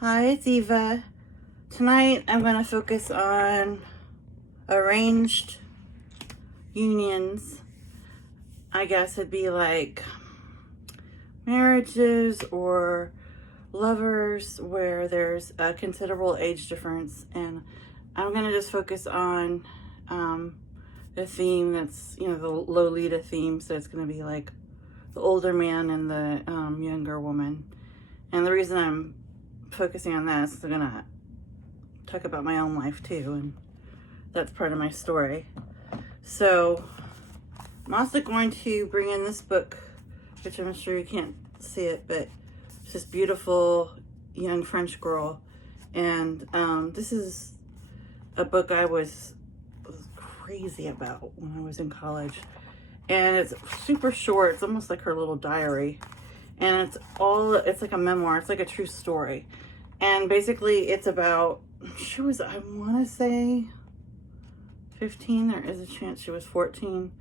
Hi, it's Eva. Tonight I'm going to focus on arranged unions. I guess it'd be like marriages or lovers where there's a considerable age difference. And I'm going to just focus on the theme that's, the Lolita theme. So it's going to be like the older man and the younger woman. And the reason I'm focusing on that is I'm going to talk about my own life too, and that's part of my story. So I'm also going to bring in this book, which I'm sure you can't see it, but it's this beautiful young French girl. And this is a book I was crazy about when I was in college. And it's super short. It's almost like her little diary. And it's like a memoir. It's like a true story. And basically it's about, she was, I want to say 15. There is a chance she was 14.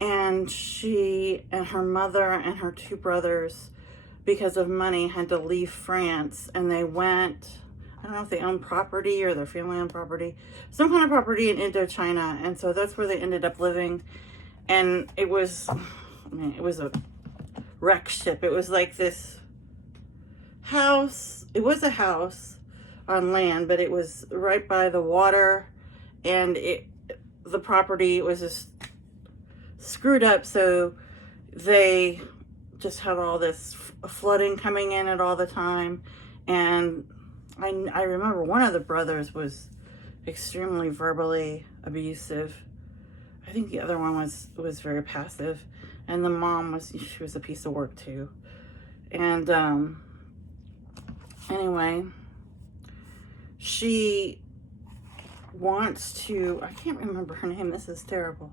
And she and her mother and her two brothers, because of money, had to leave France. And they went, I don't know if they owned property or their family owned property, some kind of property in Indochina. And so that's where they ended up living. And it was a wreck ship. It was like this house. It was a house on land, but it was right by the water, and the property was just screwed up. So they just had all this flooding coming in at all the time. And I remember one of the brothers was extremely verbally abusive. I think the other one was very passive, and the mom she was a piece of work too. And anyway, she wants to, I can't remember her name, this is terrible.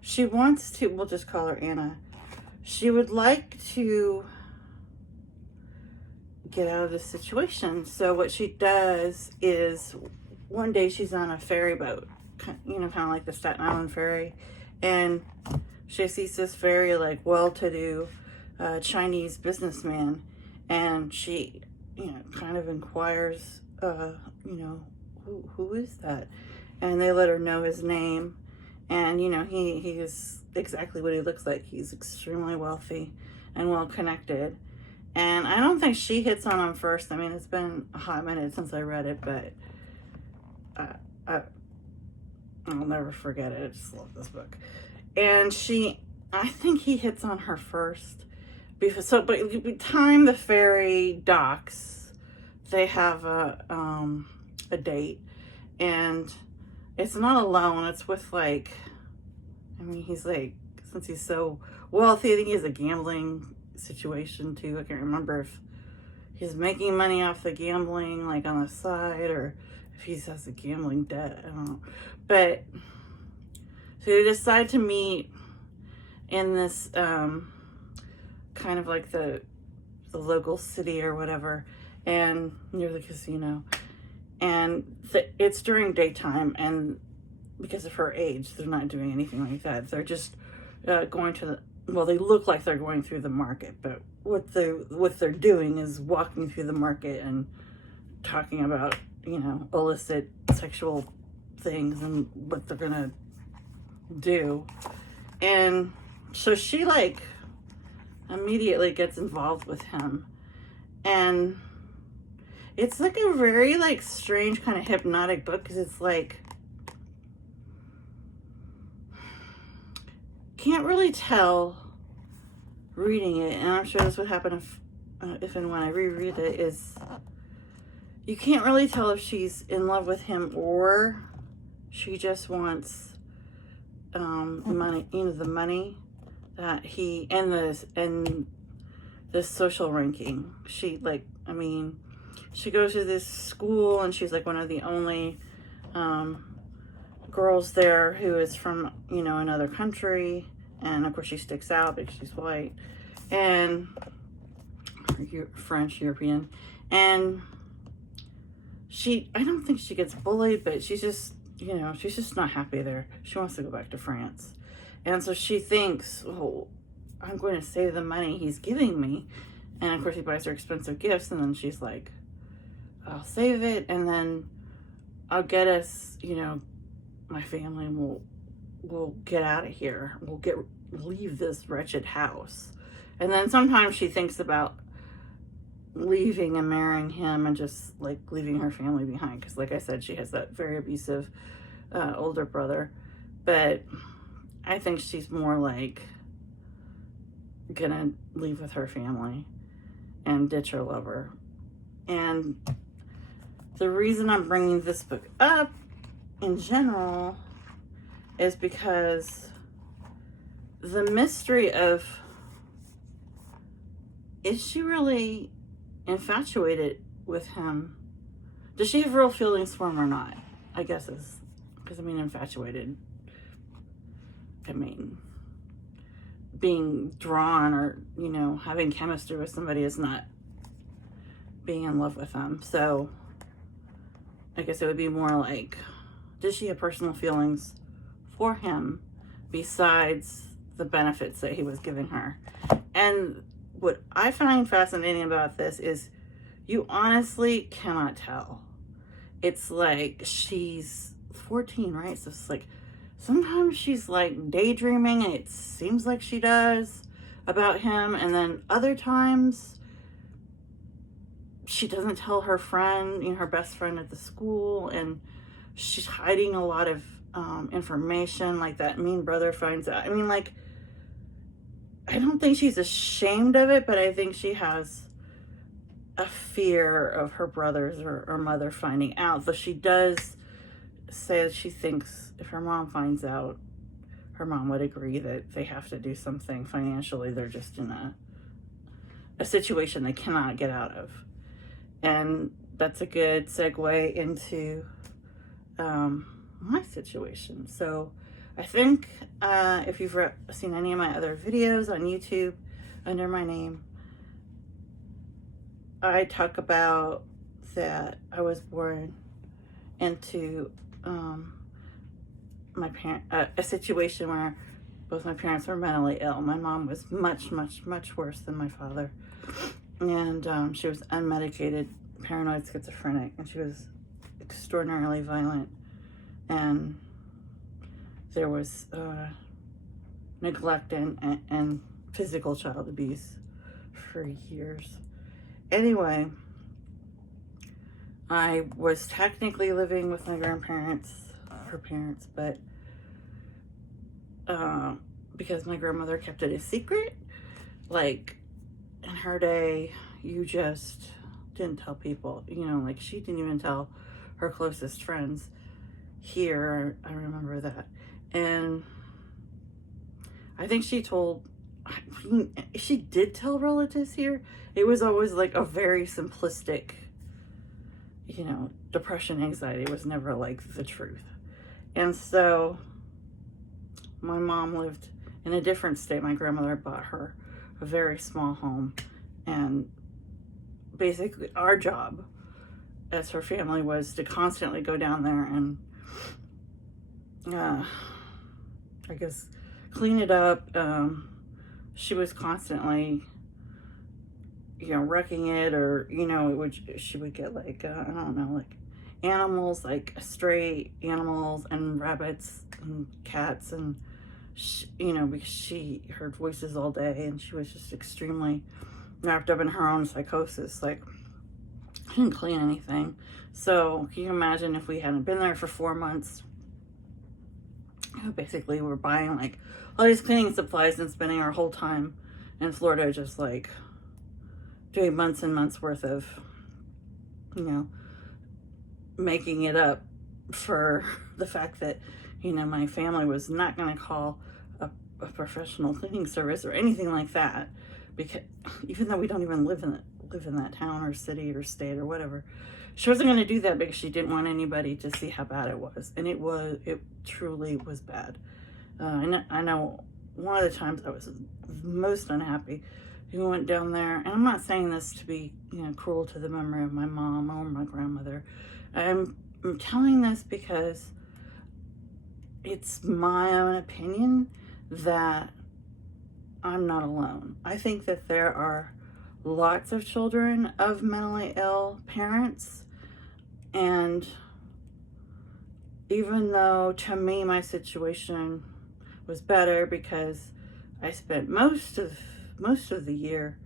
She wants to, we'll just call her Anna. She would like to get out of this situation. So what she does is, one day she's on a ferry boat, kind of like the Staten Island ferry, and she sees this very like well-to-do Chinese businessman, and she kind of inquires, who is that? And they let her know his name, and he is exactly what he looks like. He's extremely wealthy and well connected. And I don't think she hits on him first. I mean, it's been a hot minute since I read it, but I'll never forget it. I just love this book. And I think he hits on her first. But by the time the ferry docks, they have a date. And it's not alone. It's with he's like, since he's so wealthy, I think he has a gambling situation too. I can't remember if he's making money off the gambling like on the side, or if he has a gambling debt. I don't know. But so they decide to meet in this kind of like the local city or whatever, and near the casino. And it's during daytime, and because of her age, they're not doing anything like that. They're just going to they look like they're going through the market, but what they're doing is walking through the market and talking about, illicit sexual things and what they're gonna do. And so she immediately gets involved with him, and it's like a very strange kind of hypnotic book, because it's can't really tell reading it, and I'm sure this would happen if and when I reread it, is you can't really tell if she's in love with him or she just wants money, the money that he and this social ranking. She she goes to this school, and she's one of the only girls there who is from another country, and of course she sticks out because she's white and French European. And I don't think she gets bullied, but she's just not happy there. She wants to go back to France. And so she thinks, oh, I'm going to save the money he's giving me. And of course he buys her expensive gifts, and then she's like, I'll save it, and then I'll get us, my family, and we'll get out of here. Leave this wretched house. And then sometimes she thinks about leaving and marrying him and just like leaving her family behind, because like I said, she has that very abusive older brother. But I think she's more like gonna leave with her family and ditch her lover. And the reason I'm bringing this book up in general is because the mystery of, is she really infatuated with him? Does she have real feelings for him or not? I guess is, because infatuated, being drawn or, having chemistry with somebody is not being in love with them. So I guess it would be more like, does she have personal feelings for him besides the benefits that he was giving her? And what I find fascinating about this is you honestly cannot tell. It's like she's 14, right? So it's like sometimes she's like daydreaming and it seems like she does about him, and then other times she doesn't tell her friend, her best friend at the school, and she's hiding a lot of information, like that mean brother finds out. I don't think she's ashamed of it, but I think she has a fear of her brothers or mother finding out. So she does say that she thinks if her mom finds out, her mom would agree that they have to do something financially. They're just in a situation they cannot get out of. And that's a good segue into my situation. So I think if you've seen any of my other videos on YouTube under my name, I talk about that I was born into a situation where both my parents were mentally ill. My mom was much, much, much worse than my father. And she was unmedicated, paranoid schizophrenic, and she was extraordinarily violent. And there was neglect and physical child abuse for years. Anyway, I was technically living with my grandparents, her parents, but because my grandmother kept it a secret, like in her day, you just didn't tell people, like she didn't even tell her closest friends. Here, I remember that. And I think she did tell relatives here. It was always like a very simplistic, depression, anxiety. It was never like the truth. And so my mom lived in a different state. My grandmother bought her a very small home, and basically our job as her family was to constantly go down there and I guess clean it up. She was constantly wrecking it, or she would get like I don't know, like animals, like stray animals and rabbits and cats, and because she heard voices all day and she was just extremely wrapped up in her own psychosis. Like, I didn't clean anything. So can you imagine if we hadn't been there for 4 months? Basically we're buying like all these cleaning supplies and spending our whole time in Florida just like doing months and months worth of making it up for the fact that my family was not going to call a professional cleaning service or anything like that, because even though we don't even live in that town or city or state or whatever, she wasn't going to do that because she didn't want anybody to see how bad it was. And it truly was bad. I know one of the times I was most unhappy, we went down there, and I'm not saying this to be cruel to the memory of my mom or my grandmother. I'm telling this because it's my own opinion that I'm not alone. I think that there are lots of children of mentally ill parents And even though to me my situation was better because I spent most of the year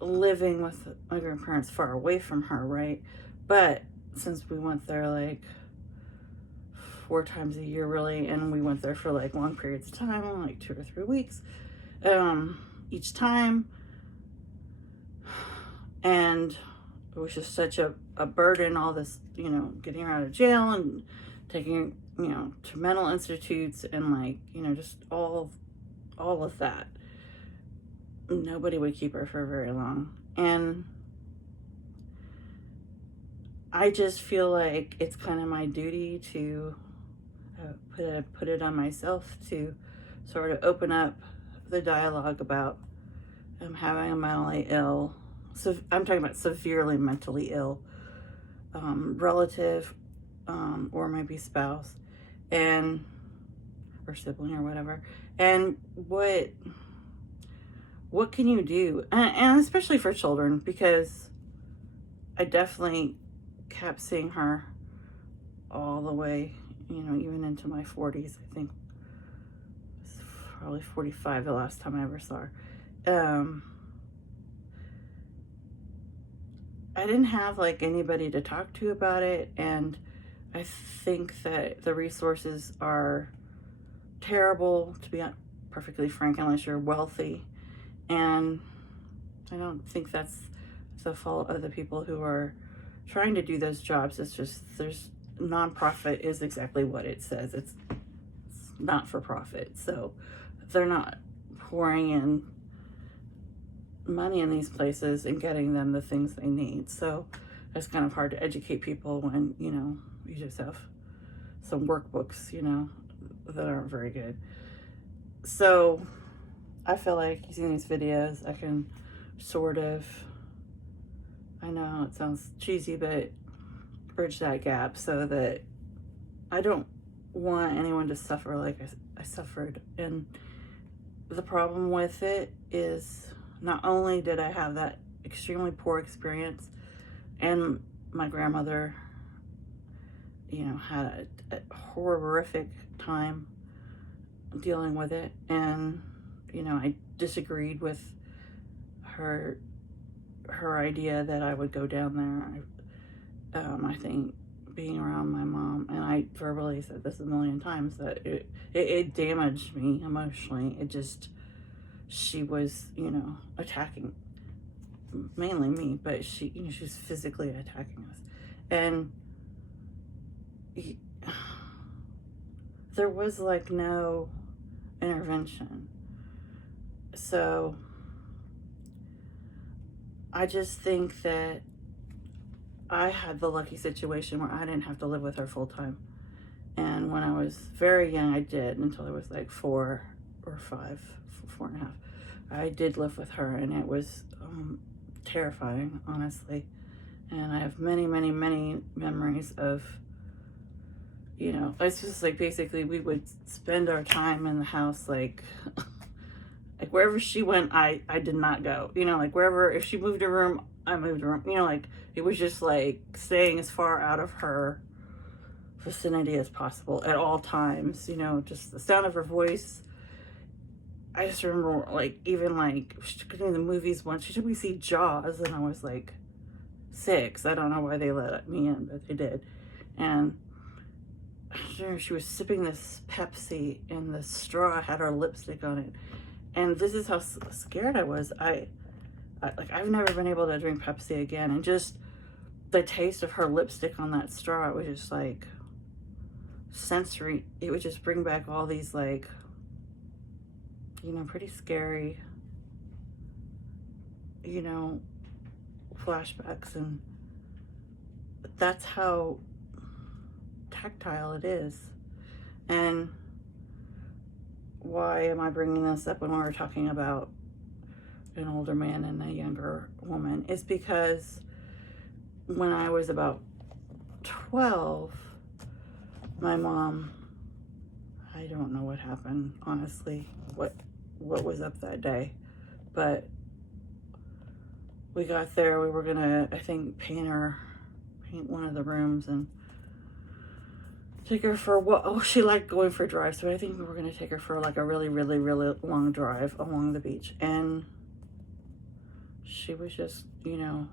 living with my grandparents far away from her, right? But since we went there like 4 times a year really, and we went there for like long periods of time, like 2 or 3 weeks each time, and it was just such a burden, all this, you know, getting her out of jail and taking, you know, to mental institutes and like, you know, just all of that. Nobody would keep her for very long. And I just feel like it's kind of my duty to put it on myself to sort of open up the dialogue about having a mentally ill, so I'm talking about severely mentally ill relative, or maybe spouse, and or sibling or whatever, and what can you do, and especially for children, because I definitely kept seeing her all the way, you know, even into my 40s. I think it was probably 45 the last time I ever saw her. I didn't have like anybody to talk to about it, and I think that the resources are terrible, to be perfectly frank, unless you're wealthy. And I don't think that's the fault of the people who are trying to do those jobs. It's just, there's nonprofit is exactly what it says. It's not for profit. So they're not pouring in money in these places and getting them the things they need. So it's kind of hard to educate people when, you know, you just have some workbooks, you know, that aren't very good. So I feel like using these videos, I can sort of, I know it sounds cheesy, but bridge that gap so that I don't want anyone to suffer like I suffered. And the problem with it is, not only did I have that extremely poor experience, and my grandmother, you know, had a horrific time dealing with it, and, you know, I disagreed with her idea that I would go down there. I think being around my mom, and I verbally said this a million times, that it damaged me emotionally. It just, she was, you know, attacking mainly me, but she, you know, she's physically attacking us. And there was like no intervention. So I just think that I had the lucky situation where I didn't have to live with her full time. And when I was very young, I did, until I was like 4 or 5, 4.5. I did live with her, and it was terrifying, honestly. And I have many, many, many memories of, you know, it's just like basically we would spend our time in the house, like, like wherever she went, I did not go. You know, like wherever, if she moved a room, I moved a room. You know, like it was just like staying as far out of her vicinity as possible at all times. You know, just the sound of her voice. I just remember, like, even like she took me to the movies once. She took me to see Jaws, and I was like 6. I don't know why they let me in, but they did. And she was sipping this Pepsi, and the straw had her lipstick on it. And this is how scared I was. I like, I've never been able to drink Pepsi again. And just the taste of her lipstick on that straw, it was just like sensory. It would just bring back all these, like, you know, pretty scary, you know, flashbacks. And that's how tactile it is. And why am I bringing this up when we're talking about an older man and a younger woman? Is because when I was about 12, my mom, I don't know what happened, honestly, what was up that day, but we got there, we were gonna, I think, paint her paint one of the rooms and take her for what? Oh, she liked going for drives, so I think we were going to take her for like a really, really, really long drive along the beach. And she was just, you know,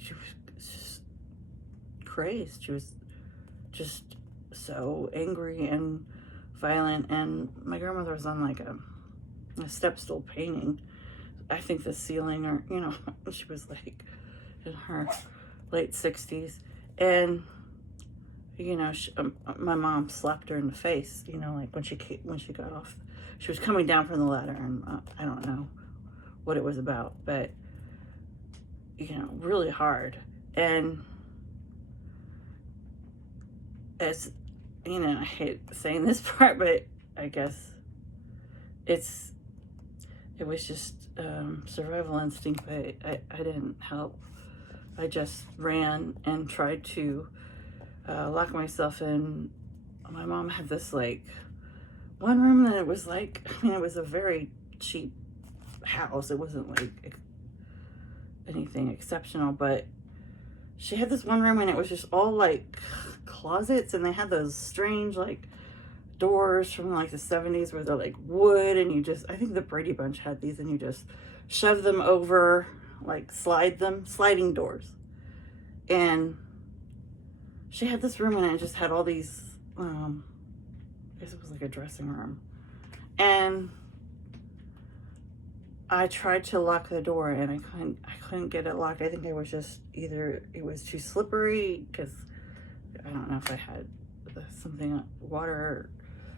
she was just crazed. She was just so angry and violent. And my grandmother was on like a step stool painting, I think, the ceiling, or, you know, she was like in her late 60s. And, you know, my mom slapped her in the face, you know, like when she got off. She was coming down from the ladder, and I don't know what it was about, but, you know, really hard. And as, you know, I hate saying this part, but I guess it was just survival instinct, but I didn't help. I just ran and tried to lock myself in. My mom had this like one room that it was like, I mean, it was a very cheap house. It wasn't like anything exceptional, but she had this one room and it was just all like closets, and they had those strange like doors from like the 70s where they're like wood, and you just, I think the Brady Bunch had these, and you just shove them over, like sliding doors. And she had this room and it just had all these, I guess it was like a dressing room. And I tried to lock the door and I couldn't get it locked. I think it was just either it was too slippery, because I don't know if I had something, water or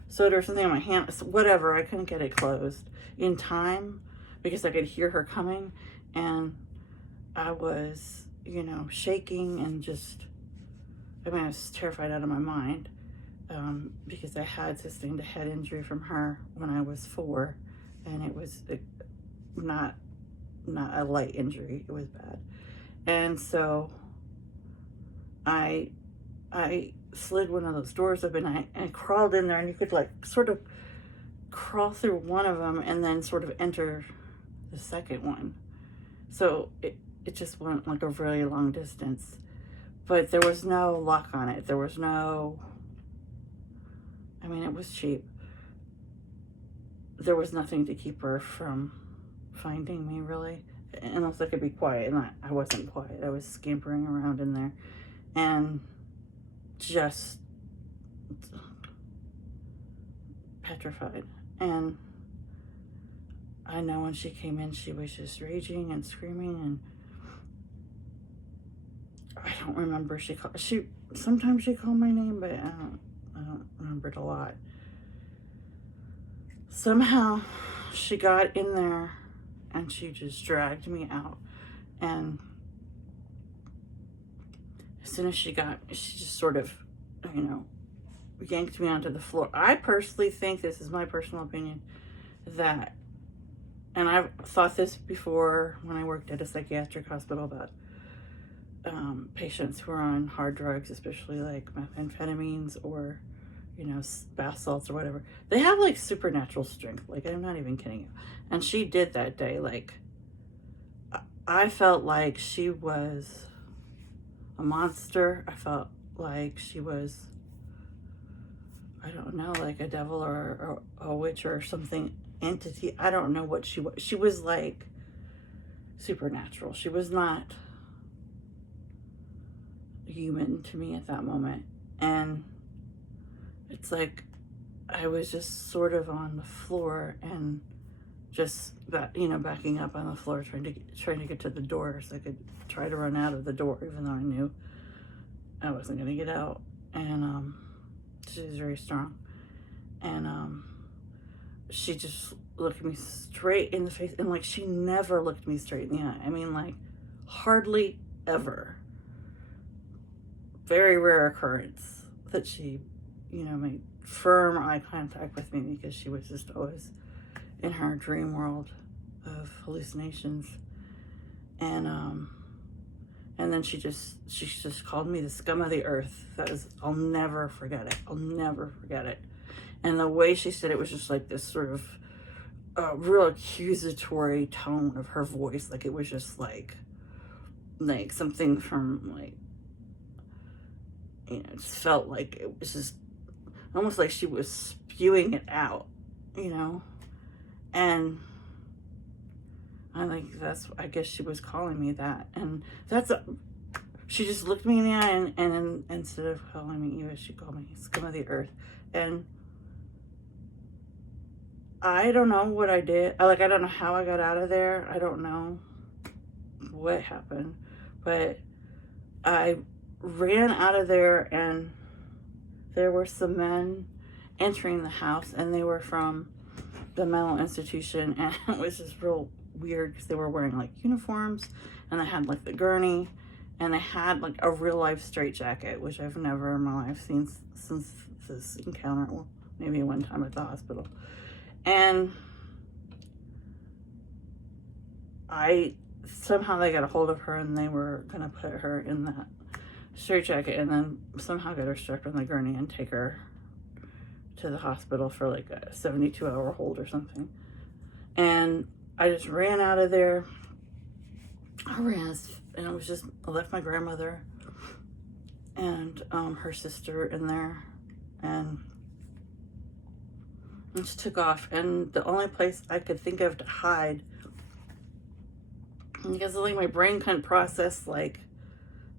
soda or something on my hand, whatever. I couldn't get it closed in time because I could hear her coming, and I was, you know, shaking and just, I mean, I was terrified out of my mind, because I had sustained a head injury from her when I was 4, and it was not a light injury. It was bad. And so I slid one of those doors open, and I crawled in there, and you could like sort of crawl through one of them and then sort of enter the second one. So it just went like a really long distance, but there was no lock on it. There was no, I mean, it was cheap. There was nothing to keep her from finding me, really, unless I could be quiet, and I wasn't quiet. I was scampering around in there and just petrified. And I know when she came in, she was just raging and screaming, and I don't remember. Sometimes she called my name, but I don't remember it a lot. Somehow she got in there and she just dragged me out, and as soon as she just sort of, you know, yanked me onto the floor. I personally think, this is my personal opinion, that, and I've thought this before when I worked at a psychiatric hospital about patients who are on hard drugs, especially like methamphetamines or, you know, bath salts or whatever. They have like supernatural strength. Like, I'm not even kidding you. And she did that day. Like, I felt like she was a monster. I felt like she was, I don't know, like a devil or a witch or something, entity. I don't know what she was. She was like supernatural. She was not human to me at that moment. And it's like I was just sort of on the floor and just, you know, backing up on the floor, trying to get to the door so I could try to run out of the door, even though I knew I wasn't going to get out. And she was very strong. And she just looked me straight in the face, and like she never looked me straight in the eye. I mean, like hardly ever. Very rare occurrence that she, you know, made firm eye contact with me, because she was just always in her dream world of hallucinations. And then she just called me the scum of the earth. I'll never forget it. I'll never forget it. And the way she said it was just like this sort of real accusatory tone of her voice. Like it was just like something from like you know, it just felt like it was just almost like she was spewing it out, you know, and I think I guess she was calling me that, and she just looked me in the eye, and instead of calling me Eva, she called me scum of the earth, and I don't know what I did. I don't know how I got out of there. I don't know what happened, but I ran out of there, and there were some men entering the house, and they were from the mental institution, and it was just real weird because they were wearing like uniforms, and they had like the gurney, and they had like a real life straitjacket, which I've never in my life seen since this encounter. Well, maybe one time at the hospital. And somehow they got a hold of her, and they were gonna put her in that straitjacket, and then somehow get her strapped on the gurney and take her to the hospital for like a 72-hour hold or something. And I just ran out of there. I left my grandmother and her sister in there, and just took off. And the only place I could think of to hide, because like my brain couldn't process like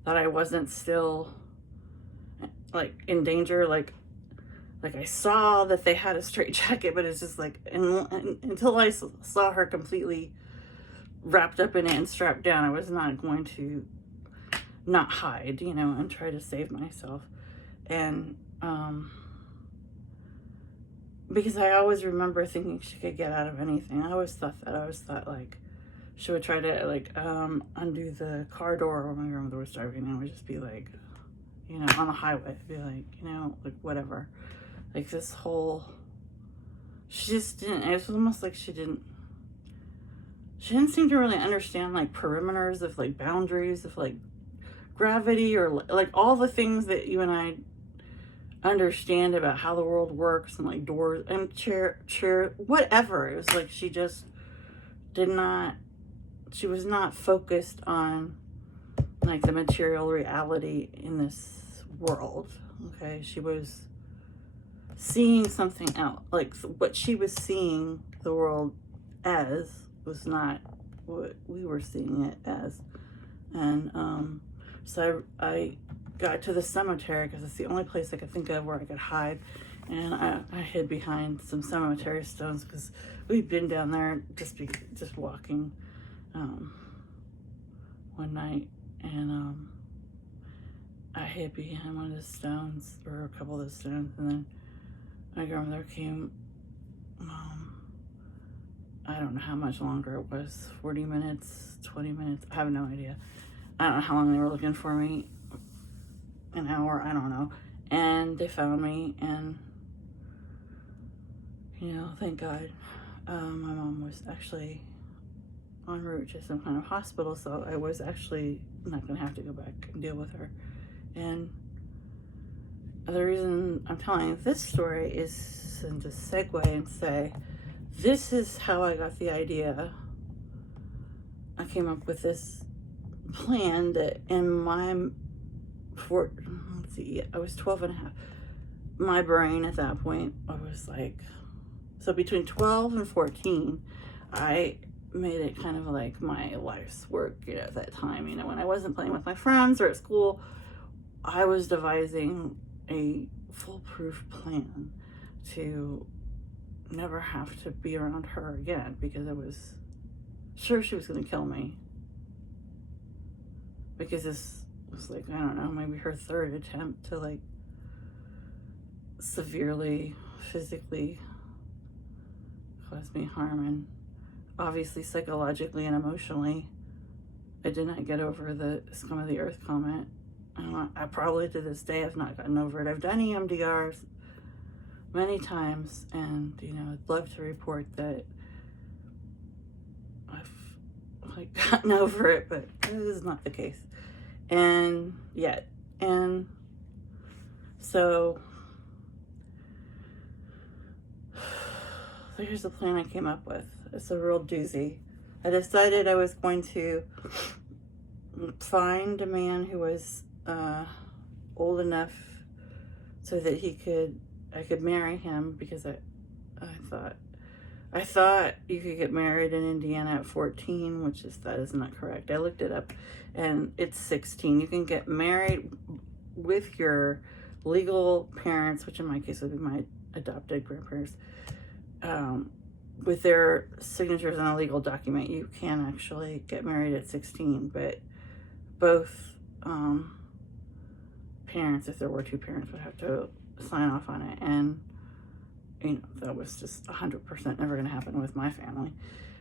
that I wasn't still like in danger, like I saw that they had a straitjacket, but it's just like, until I saw her completely wrapped up in it and strapped down, I was not going to not hide, you know, and try to save myself. And because I always remember thinking she could get out of anything. I always thought like she would try to like undo the car door when my grandmother was driving, and would just be like, you know, on the highway, be like, you know, like whatever. Like this whole, she just didn't, it was almost like she didn't seem to really understand like perimeters of like boundaries of like gravity, or like all the things that you and I understand about how the world works, and like doors and chair, whatever. It was like she just she was not focused on like the material reality in this world. Okay, she was seeing something else. Like what she was seeing the world as was not what we were seeing it as. And so I got to the cemetery because it's the only place I could think of where I could hide, and I hid behind some cemetery stones because we'd been down there just walking one night, and I hid behind one of the stones, or a couple of the stones, and then my grandmother came. I don't know how much longer it was, 40 minutes, 20 minutes, I have no idea. I don't know how long they were looking for me, an hour, I don't know. And they found me, and, you know, thank God, my mom was actually en route to some kind of hospital, so I was actually not gonna have to go back and deal with her. And the reason I'm telling you this story is to just segue and say, this is how I got the idea. I came up with this plan that I was 12 and a half. My brain at that point, I was like, so between 12 and 14, I made it kind of like my life's work, you know, at that time. You know, when I wasn't playing with my friends or at school, I was devising a foolproof plan to never have to be around her again, because I was sure she was going to kill me. Because this was like, I don't know, maybe her third attempt to like severely physically cause me harm, and obviously psychologically and emotionally I did not get over the scum of the earth comment. I probably to this day have not gotten over it. I've done EMDRs many times, and you know, I'd love to report that I've like gotten over it, but this is not the case, and yet. And so here's the plan I came up with. It's a real doozy. I decided I was going to find a man who was old enough so that I could marry him, because I thought you could get married in Indiana at 14, that is not correct. I looked it up, and it's 16. You can get married with your legal parents, which in my case would be my adopted grandparents, with their signatures on a legal document. You can actually get married at 16, but both parents, if there were two parents, would have to sign off on it. And that was just 100% never going to happen with my family.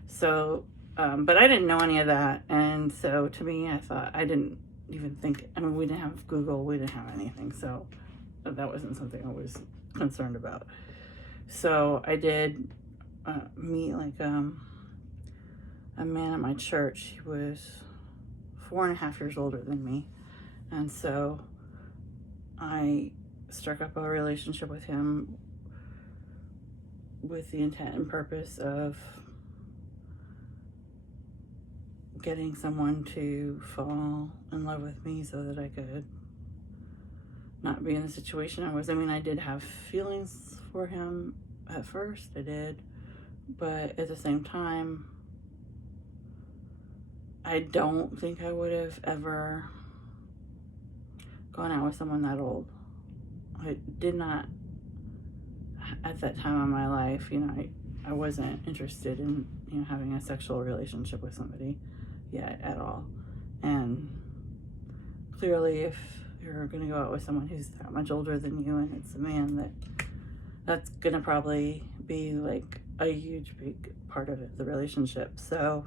So, but I didn't know any of that. And so to me, I didn't even think, we didn't have Google, we didn't have anything. So that wasn't something I was concerned about. So I did meet a man at my church. He was 4.5 years older than me. And so I struck up a relationship with him with the intent and purpose of getting someone to fall in love with me so that I could not be in the situation I was. I did have feelings for him at first, I did, but at the same time, I don't think I would have ever gone out with someone that old. I did not, at that time in my life, I wasn't interested in, having a sexual relationship with somebody yet at all. And clearly, if you're going to go out with someone who's that much older than you, and it's a man, that's going to probably be like a huge, big part of it, the relationship. So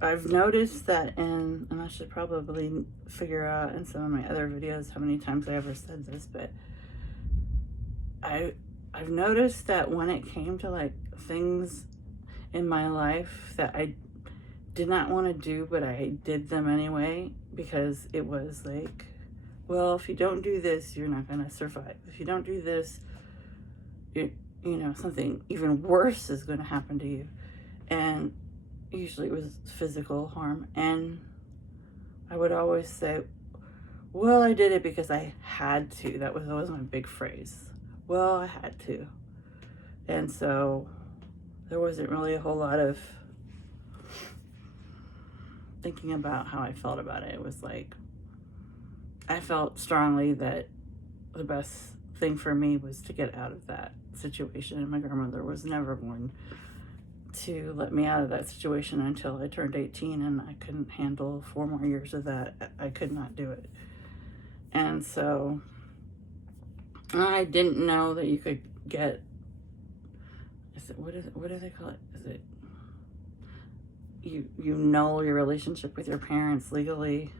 I've noticed that and I should probably figure out in some of my other videos how many times I ever said this, but I've noticed that when it came to things in my life that I did not want to do, but I did them anyway, because it was well, if you don't do this, you're not going to survive. If you don't do this, something even worse is going to happen to you. And usually it was physical harm. And I would always say, well, I did it because I had to. That was always my big phrase. Well, I had to. And so there wasn't really a whole lot of thinking about how I felt about it. It was I felt strongly that the best thing for me was to get out of that situation. And my grandmother was never going to let me out of that situation until I turned 18, and I couldn't handle 4 more years of that. I could not do it. And so I didn't know that you could get, what do they call it? Is it, you null your relationship with your parents legally?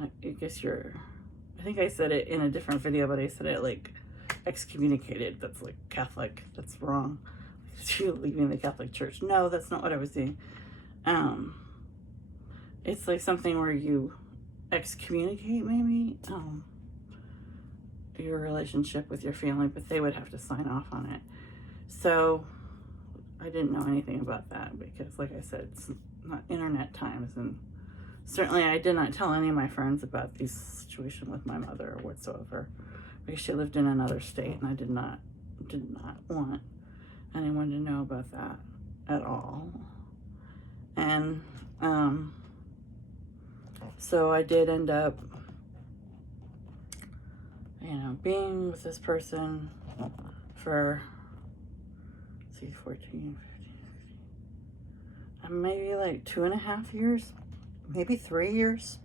I guess I think I said it in a different video, but I said it excommunicated. That's Catholic. That's wrong. You leaving the Catholic Church. No, that's not what I was doing. It's something where you excommunicate, maybe, your relationship with your family, but they would have to sign off on it. So I didn't know anything about that because, like I said, it's not internet times, and certainly I did not tell any of my friends about this situation with my mother whatsoever, because she lived in another state, and I did not want anyone to know about that at all. And so I did end up, being with this person for 14, 15, maybe 2.5 years, maybe 3 years.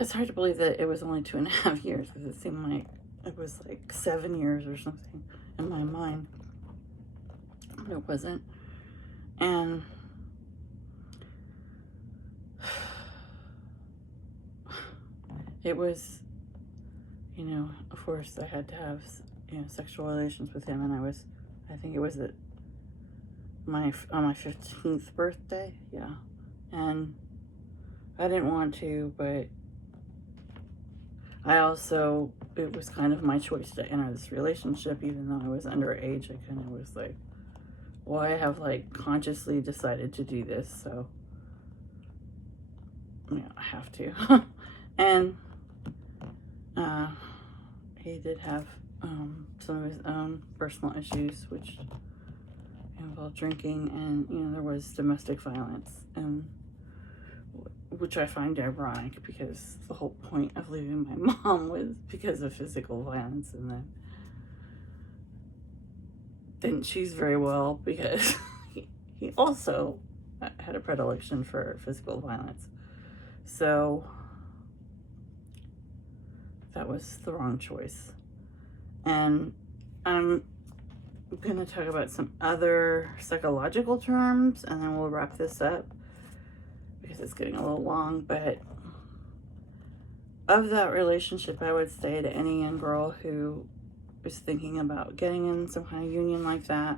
It's hard to believe that it was only 2.5 years, because it seemed like it was 7 years or something in my mind, but it wasn't. And it was, of course I had to have, sexual relations with him, and I think it was on my 15th birthday, yeah. And I didn't want to, but it was kind of my choice to enter this relationship, even though I was underage. I kind of was well, I have consciously decided to do this, so I have to. And he did have some of his own personal issues, which involved drinking, and there was domestic violence, and which I find ironic because the whole point of leaving my mom was because of physical violence, and then didn't choose very well because he also had a predilection for physical violence. So that was the wrong choice. And I'm going to talk about some other psychological terms, and then we'll wrap this up because it's getting a little long. But of that relationship, I would say to any young girl who is thinking about getting in some kind of union like that,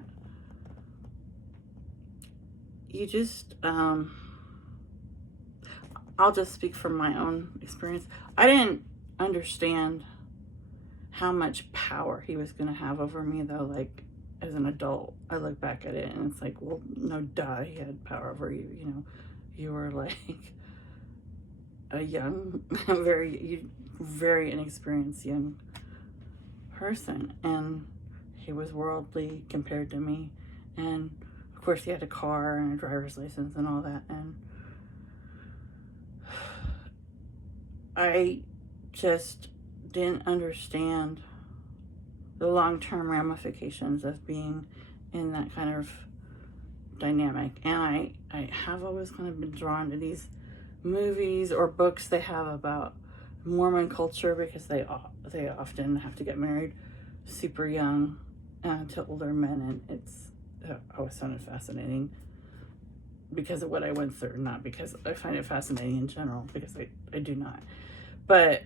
you just, I'll just speak from my own experience. I didn't understand how much power he was going to have over me, though. Like, as an adult, I look back at it and it's like, well, no, duh, he had power over you. You were like a young, very inexperienced young person, and he was worldly compared to me. And of course, he had a car and a driver's license and all that. And I just didn't understand the long-term ramifications of being in that kind of dynamic. And I have always kind of been drawn to these movies or books they have about Mormon culture, because they often have to get married super young to older men, and I always found it fascinating because of what I went through, not because I find it fascinating in general, because I do not. But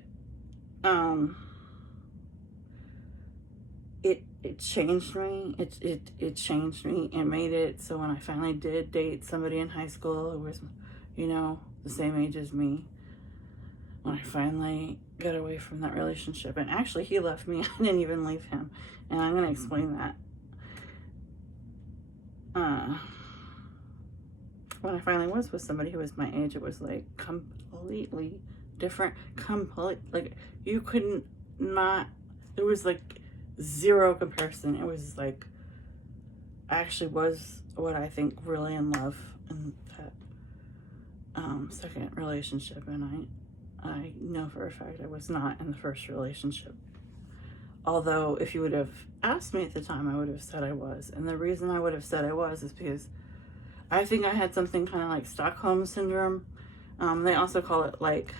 it changed me. It changed me and made it so when I finally did date somebody in high school who was, the same age as me, when I finally got away from that relationship, and actually he left me, I didn't even leave him, and I'm going to explain that. When I finally was with somebody who was my age, it was like completely different. Like, you couldn't not, there was like zero comparison. It was like, I actually was what I think really in love in that second relationship, and I know for a fact I was not in the first relationship. Although if you would have asked me at the time, I would have said I was. And the reason I would have said I was is because I think I had something kind of like Stockholm syndrome. They also call it like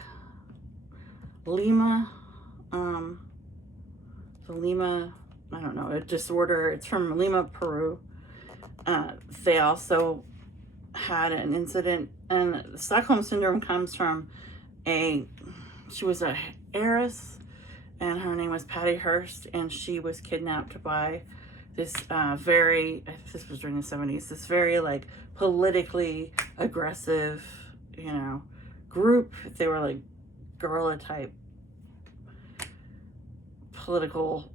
Lima. The Lima, I don't know, a disorder. It's from Lima, Peru. They also had an incident, and the Stockholm syndrome comes from she was a heiress, and her name was Patty Hearst, and she was kidnapped by this this was during the 70s, this very like politically aggressive, group. They were like guerrilla type political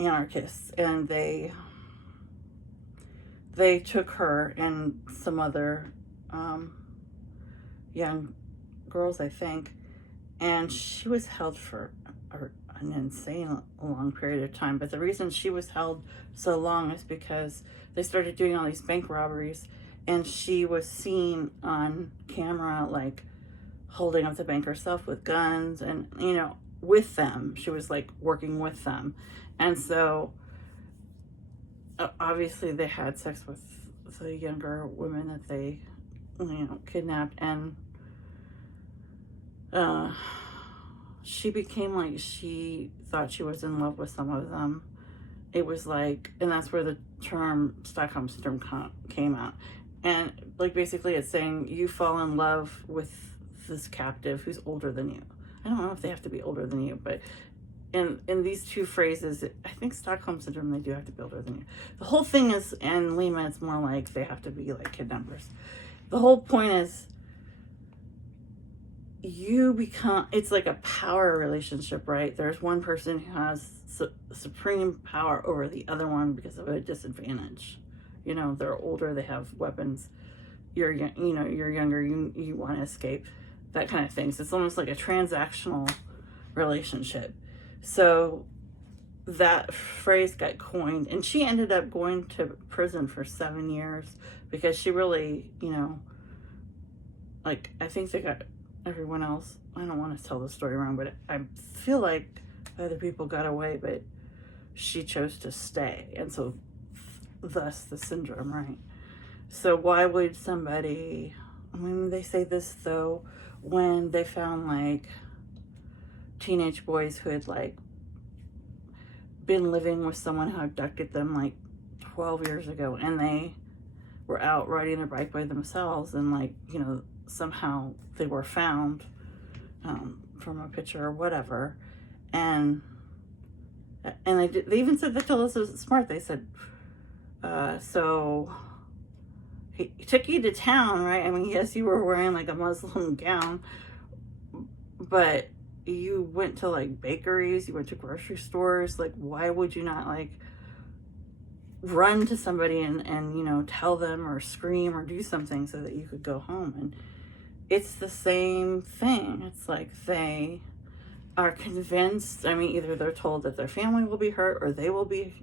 anarchists, and they took her and some other young girls, I think, and she was held for an insane long period of time. But the reason she was held so long is because they started doing all these bank robberies, and she was seen on camera like holding up the bank herself with guns, and with them. She was like working with them. And so obviously they had sex with the younger women that they kidnapped, and she became like, she thought she was in love with some of them. It was like, and that's where the term Stockholm syndrome came out. And like, basically it's saying you fall in love with this captive who's older than you. I don't know if they have to be older than you, but in these two phrases, I think Stockholm syndrome, they do have to be older than you. The whole thing is, in Lima, it's more like they have to be like kidnappers. The whole point is, it's like a power relationship, right? There's one person who has supreme power over the other one because of a disadvantage. They're older, they have weapons, you're younger, you want to escape, that kind of thing. So it's almost like a transactional relationship. So that phrase got coined, and she ended up going to prison for 7 years because she really, like, I think they got everyone else. I don't want to tell the story wrong, but I feel like other people got away, but she chose to stay, and so thus the syndrome, right? So why would somebody, they say this though, when they found like teenage boys who had like been living with someone who abducted them like 12 years ago, and they were out riding their bike by themselves, and like, somehow they were found from a picture or whatever, and they even said that Phyllis was smart. They said, so he took you to town, right? I mean, yes, you were wearing like a Muslim gown, but you went to like bakeries, you went to grocery stores. Like, why would you not like run to somebody and tell them or scream or do something so that you could go home? And it's the same thing. It's like they are convinced, either they're told that their family will be hurt or they will be,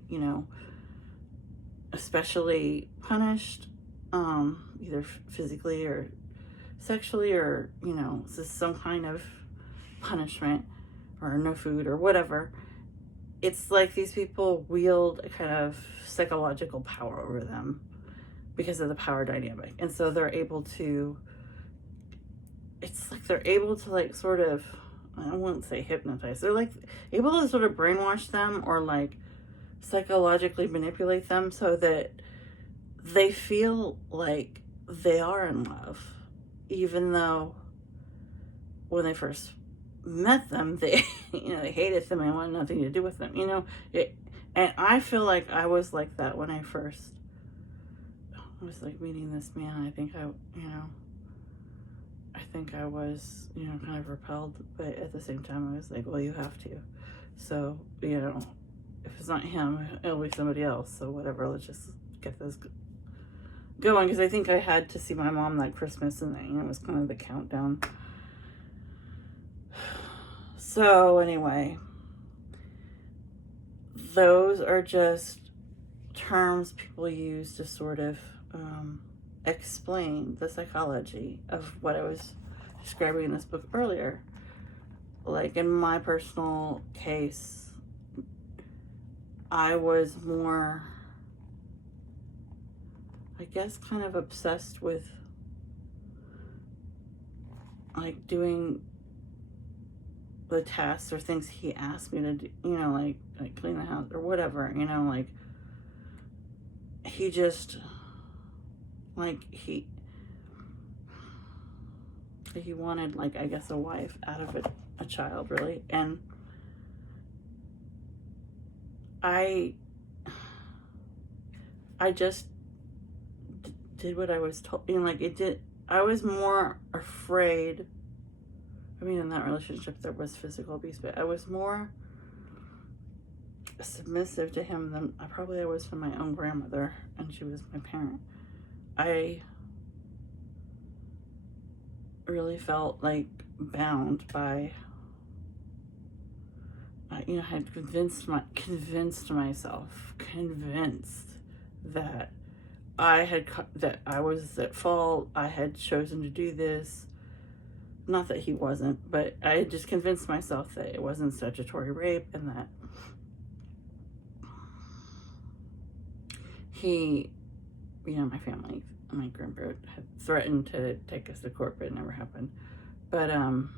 especially punished, either physically or sexually, or, it's just some kind of punishment or no food or whatever. It's like these people wield a kind of psychological power over them because of the power dynamic. And so they're able to, like sort of, I wouldn't say hypnotize. They're like able to sort of brainwash them or like psychologically manipulate them so that they feel like they are in love, even though when they first met them, they they hated them and wanted nothing to do with them. And I feel like I was like that when I first was like meeting this man. I think I was, kind of repelled, but at the same time I was like, well, you have to. So, if it's not him, it'll be somebody else. So whatever, let's just get this going. Because I think I had to see my mom that Christmas, and it was kind of the countdown. So anyway, those are just terms people use to sort of explain the psychology of what I was describing in this book earlier. Like in my personal case, I was more, I guess, kind of obsessed with like doing the tasks or things he asked me to do, like clean the house or whatever, like he just, like he wanted, like, I guess, a wife out of a child, really. And I just did what I was told, I was more afraid. In that relationship there was physical abuse, but I was more submissive to him than I was from my own grandmother, and she was my parent. I really felt like bound by, I had convinced myself that that I was at fault. I had chosen to do this. Not that he wasn't, but I had just convinced myself that it wasn't statutory rape, and that he, my family, my grandparent had threatened to take us to court, but it never happened. But, and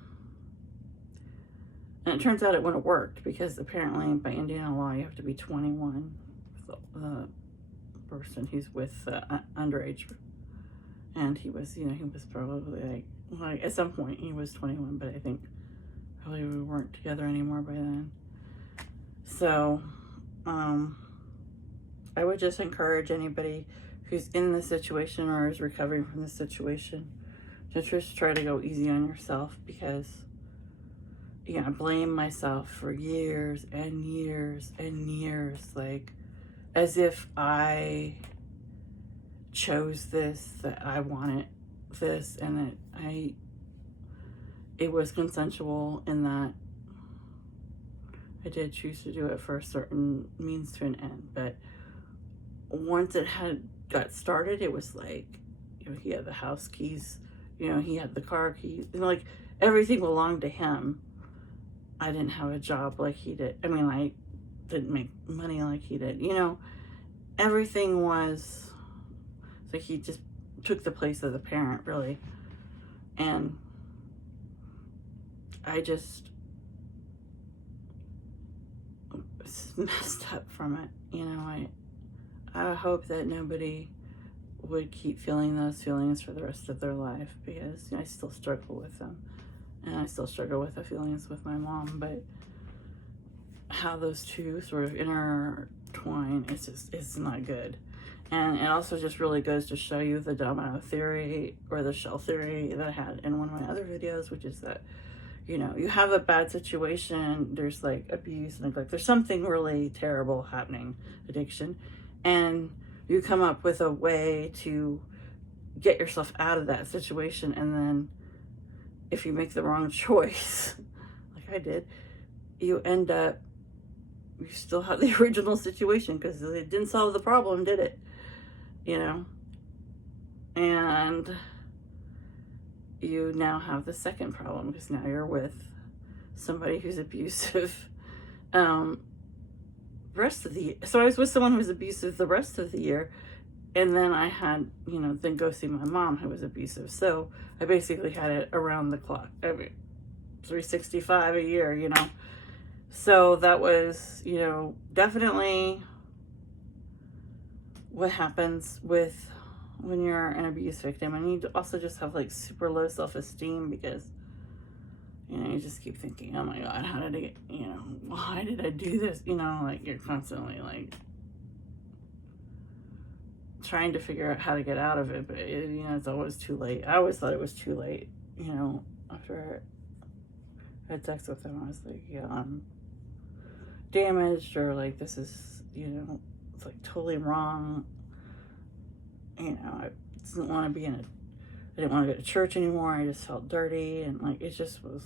it turns out it wouldn't have worked, because apparently by Indiana law, you have to be 21, the person he's with, underage. And he was, he was probably like, at some point he was 21, but I think probably we weren't together anymore by then. So, I would just encourage anybody who's in this situation or is recovering from this situation to just try to go easy on yourself, because, I blame myself for years and years and years, like, as if I chose this, that I wanted this, and that it was consensual in that I did choose to do it for a certain means to an end. But once it had got started, it was like, you know, he had the house keys, you know, he had the car keys, you know, like everything belonged to him. I didn't have a job like he did. I mean, I didn't make money like he did, you know. Everything was like he just took the place of the parent, really. And I just messed up from it, you know. I hope that nobody would keep feeling those feelings for the rest of their life, because, you know, I still struggle with them, and I still struggle with the feelings with my mom. But how those two sort of intertwine, it's not good. And it also just really goes to show you the domino theory, or the shell theory, that I had in one of my other videos, which is that, you know, you have a bad situation, there's like abuse, neglect, there's something really terrible happening, addiction, and you come up with a way to get yourself out of that situation. And then if you make the wrong choice, like I did, you end up, you still have the original situation, because it didn't solve the problem, did it? You know? And you now have the second problem, because now you're with somebody who's abusive rest of the year. So I was with someone who was abusive the rest of the year, and then I had, you know, then go see my mom who was abusive. So I basically had it around the clock. I mean, 365 a year, you know. So that was, you know, definitely what happens with when you're an abuse victim. And you also just have like super low self-esteem, because, you know, you just keep thinking, oh my God, how did I get, you know, why did I do this? You know, like you're constantly like trying to figure out how to get out of it. But, you know, it's always too late. I always thought it was too late, you know. After I had sex with him, I was like, yeah, I'm damaged, or like this is, you know, it's like totally wrong. You know, I didn't want to be in I didn't want to go to church anymore. I just felt dirty, and like it just was,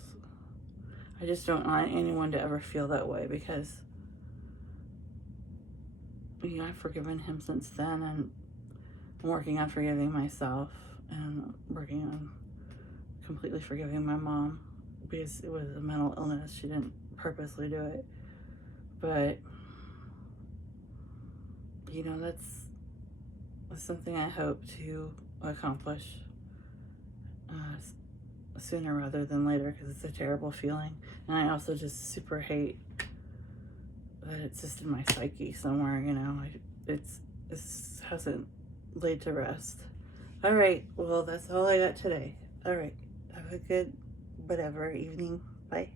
I just don't want anyone to ever feel that way, because, you know, I've forgiven him since then, and I'm working on forgiving myself, and working on completely forgiving my mom, because it was a mental illness. She didn't purposely do it. But, you know, that's something I hope to accomplish sooner rather than later, because it's a terrible feeling. And I also just super hate that it's just in my psyche somewhere, you know. It hasn't laid to rest. All right, well, that's all I got today. All right, have a good whatever evening. Bye.